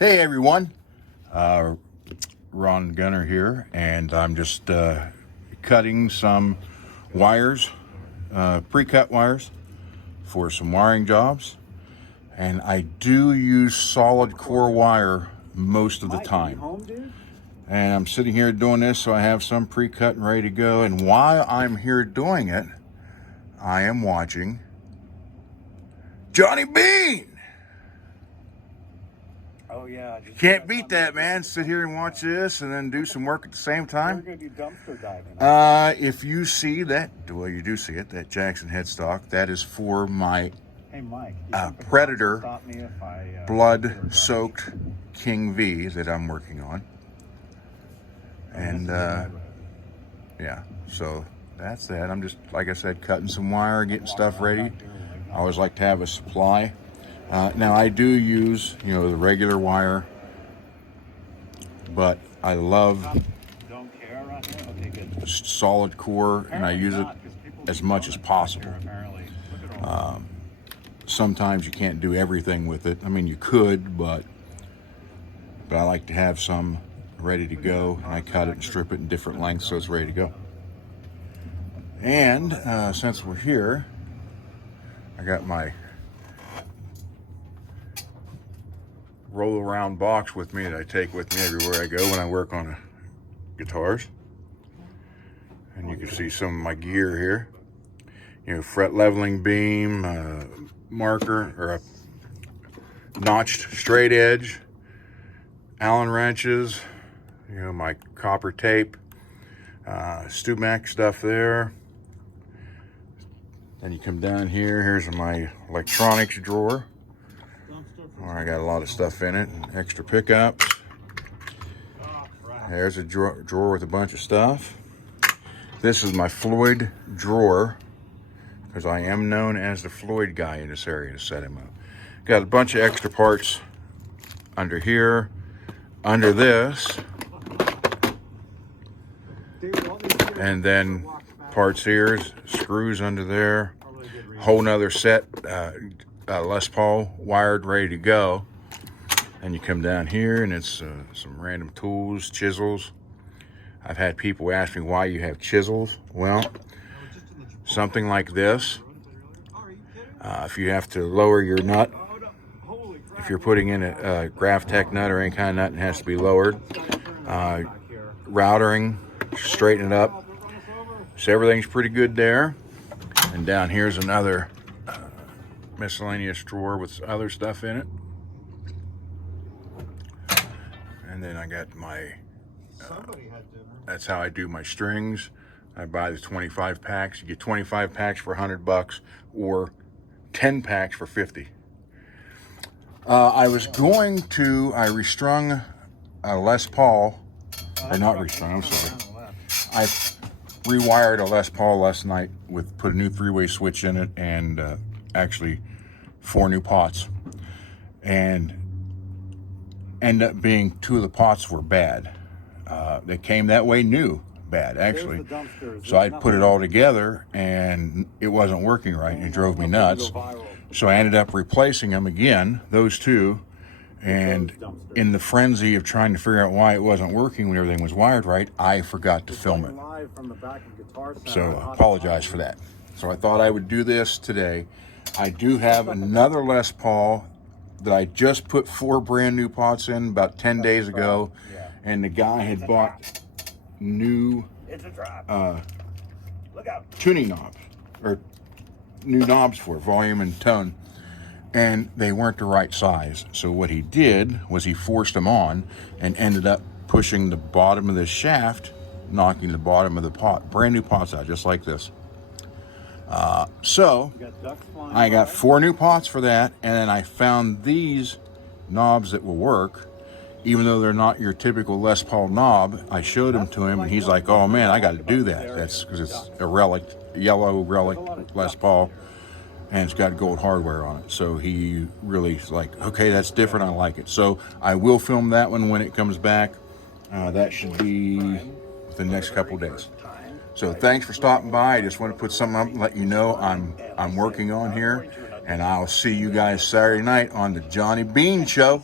Hey everyone, Ron Gunner here, and I'm just cutting some wires, pre-cut wires for some wiring jobs, and I do use solid core wire most of the time. And I'm sitting here doing this, so I have some pre-cut and ready to go, and while I'm here doing it, I am watching Johnny Beane. Oh yeah, Can't beat that, man. Sit here and watch this and then do some work at the same time. We're gonna do dumpster diving. If you see that, well, you do see it, that Jackson headstock, that is for my Hey Mike, Predator stop me if I, blood-soaked King V that I'm working on. And yeah, so that's that. I'm just, like I said, cutting some wire, getting stuff ready. I always like to have a supply. Now I do use, the regular wire, but I love solid core, and I use it as much as possible. Sometimes you can't do everything with it. I mean, you could, but I like to have some ready to go, and I cut it and strip it in different lengths so it's ready to go. And since we're here, I got my roll around box with me that I take with me everywhere I go when I work on guitars. And you can see some of my gear here. Fret leveling beam, marker, or a notched straight edge, Allen wrenches, my copper tape, Stumac stuff there. Then you come down here, here's my electronics drawer, where I got a lot of stuff in it, extra pickups. There's a drawer with a bunch of stuff. This is my Floyd drawer, because I am known as the Floyd guy in this area to set him up. Got a bunch of extra parts under here, under this, and then parts here, screws under there, whole nother set, Les Paul wired, ready to go. And you come down here and it's some random tools, chisels. I've had people ask me why you have chisels. Well, something like this, if you have to lower your nut, if you're putting in a Graphtec nut or any kind of nut, it has to be lowered. Routering, straighten it up. So everything's pretty good there. And down here's another miscellaneous drawer with other stuff in it. And then I got my, that's how I do my strings. I buy the 25 packs. You get 25 packs for $100 or 10 packs for 50. I restrung a Les Paul, or not restrung, I'm sorry. I rewired a Les Paul last night put a new 3-way switch in it, and actually 4 new pots, and ended up being 2 of the pots were bad. They came that way new, bad actually. So I put it all together and it wasn't working right, and it drove me nuts. So I ended up replacing them again, those 2, and in the frenzy of trying to figure out why it wasn't working when everything was wired right, I forgot to film it. So I apologize for that. So I thought I would do this today. I do have another Les Paul that I just put 4 brand new pots in about 10 days ago, and the guy had bought new tuning knobs, or new knobs for volume and tone, and they weren't the right size. So what he did was he forced them on and ended up pushing the bottom of the shaft, knocking the bottom of the pot, brand new pots out, just like this. So I got 4 new pots for that, and then I found these knobs that will work, even though they're not your typical Les Paul knob. I showed them to him, and he's like, "Oh man, I got to do that." That's because it's a relic, yellow relic Les Paul, and it's got gold hardware on it. So he really is like, "Okay, that's different. I like it." So I will film that one when it comes back. That should be within the next couple of days. So thanks for stopping by. I just want to put something up and let you know I'm working on here, and I'll see you guys Saturday night on the Johnny Beane Show.